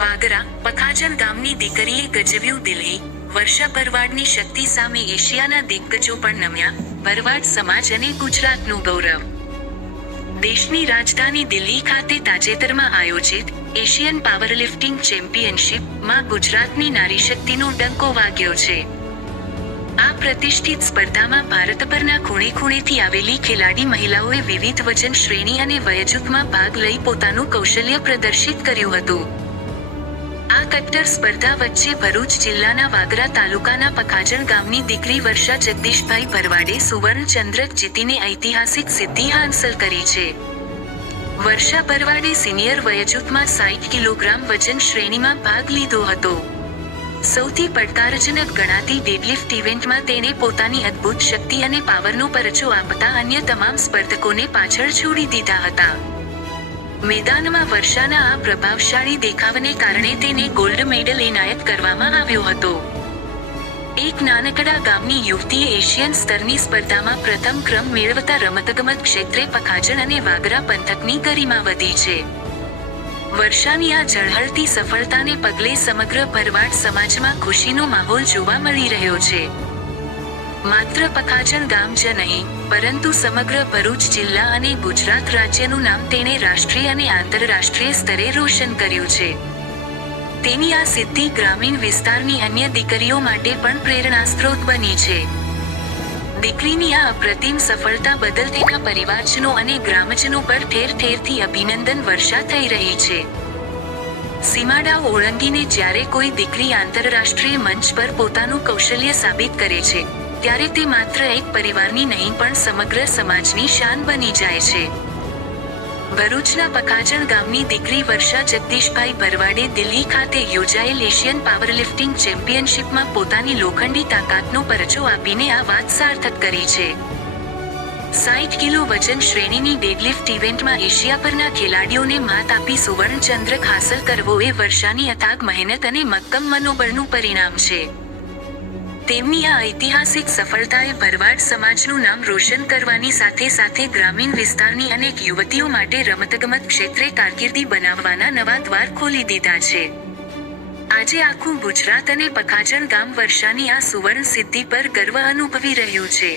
વાગરા પખાજણ ગામની દીકરીએ ગજવ્યું દિલ્હી. વર્ષા ભરવાડની શક્તિ સામે એશિયાના દિગ્ગજો પણ નમ્યા. ભરવાડ સમાજ અને ગુજરાતનું ગૌરવ. દેશની રાજધાની દિલ્હી ખાતે તાજેતરમાં આયોજિત એશિયન પાવરલિફ્ટિંગ ચેમ્પિયનશિપમાં ગુજરાતની નારીશક્તિનો ડંકો વાગ્યો છે. આ પ્રતિષ્ઠિત સ્પર્ધામાં ભારતભરના ખૂણે ખૂણેથી આવેલી ખેલાડી મહિલાઓએ વિવિધ વજન શ્રેણી અને વયજૂથમાં ભાગ લઈ પોતાનું કૌશલ્ય પ્રદર્શિત કર્યું હતું. આ કટ્ટર સ્પર્ધા વચ્ચે ભરૂચ જિલ્લાના વાગરા તાલુકાના પખાજણ ગામની દીકરી વર્ષા જગદીશભાઈ ભરવાડે સુવર્ણ ચંદ્રક જીતીને ઐતિહાસિક સિદ્ધિ હાંસલ કરી છે. વર્ષા ભરવાડે સિનિયર વયજૂથમાં 60 કિલોગ્રામ વજન શ્રેણીમાં ભાગ લીધો હતો. સૌથી પડકારજનક ગણાતી ડેડલિફ્ટ ઇવેન્ટમાં તેણે પોતાની અદ્ભુત શક્તિ અને પાવરનો પરચો આપતા અન્ય તમામ સ્પર્ધકોને પાછળ છોડી દીધા હતા. મેદાનમાં વર્ષાના આ પ્રભાવશાળી દેખાવને કારણે તેને ગોલ્ડ મેડલ એનાયત કરવામાં આવ્યો હતો. એક નાનકડા ગામની યુવતીએ એશિયન સ્તરની સ્પર્ધામાં પ્રથમ ક્રમ મેળવતા રમતગમત ક્ષેત્રે પખાજણ અને વાગરા પંથકની ગરિમા વધી છે. વર્ષાની આ ઝળહળતી સફળતાને પગલે સમગ્ર ભરવાડ સમાજમાં ખુશીનો માહોલ જોવા મળી રહ્યો છે. માત્ર પખાજણ ગામ જ નહીં, પરંતુ સમગ્ર ભરૂચ જિલ્લા અને ગુજરાત રાજ્યનું નામ તેણે રાષ્ટ્રીય અને આંતરરાષ્ટ્રીય સ્તરે રોશન કર્યું છે. તેની આ સિદ્ધિ ગ્રામીણ વિસ્તારની અન્ય દીકરીઓ માટે પણ પ્રેરણાસ્ત્રોત બની છે. દીકરીની આ અપ્રતિમ સફળતા બદલ તેના પરિવારજનો અને ગ્રામજનો પર ઠેર ઠેરથી અભિનંદન વર્ષા થઈ રહી છે. સીમાડાઓ ઓળંગીને જ્યારે કોઈ દીકરી આંતરરાષ્ટ્રીય મંચ પર પોતાનું કૌશલ્ય સાબિત કરે છે, ત્યારે તે માત્ર એક પરિવારની નહીં પણ સમગ્ર સમાજની શાન બની જાય છે. ભરૂચના પખાજણ ગામની દીકરી વર્ષા જગદીશભાઈ ભરવાડે દિલ્હી ખાતે યોજાયેલ એશિયન પાવરલિફ્ટિંગ ચેમ્પિયનશિપમાં પોતાની લોખંડી તાકાતનો પરચો આપીને આ વાત સાર્થક કરી છે. 60 કિલો વજન શ્રેણીની ડેડલિફ્ટ ઇવેન્ટમાં એશિયા પરના ખેલાડીઓને માત આપી સુવર્ણ ચંદ્રક હાંસલ કરવો એ વર્ષાની અથાગ મહેનત અને મક્કમ મનોબળનું પરિણામ છે. તેમની આ ઐતિહાસિક સફળતાએ ભરવાડ સમાજનું નામ રોશન કરવાની સાથે સાથે ગ્રામીણ વિસ્તારની અનેક યુવતીઓ માટે રમતગમત ક્ષેત્રે કારકિર્દી બનાવવાના નવા દ્વાર ખોલી દીધા છે. આજે આખું ગુજરાત અને પખાજણ ગામ વર્ષાની આ સુવર્ણ સિદ્ધિ પર ગર્વ અનુભવી રહ્યું છે.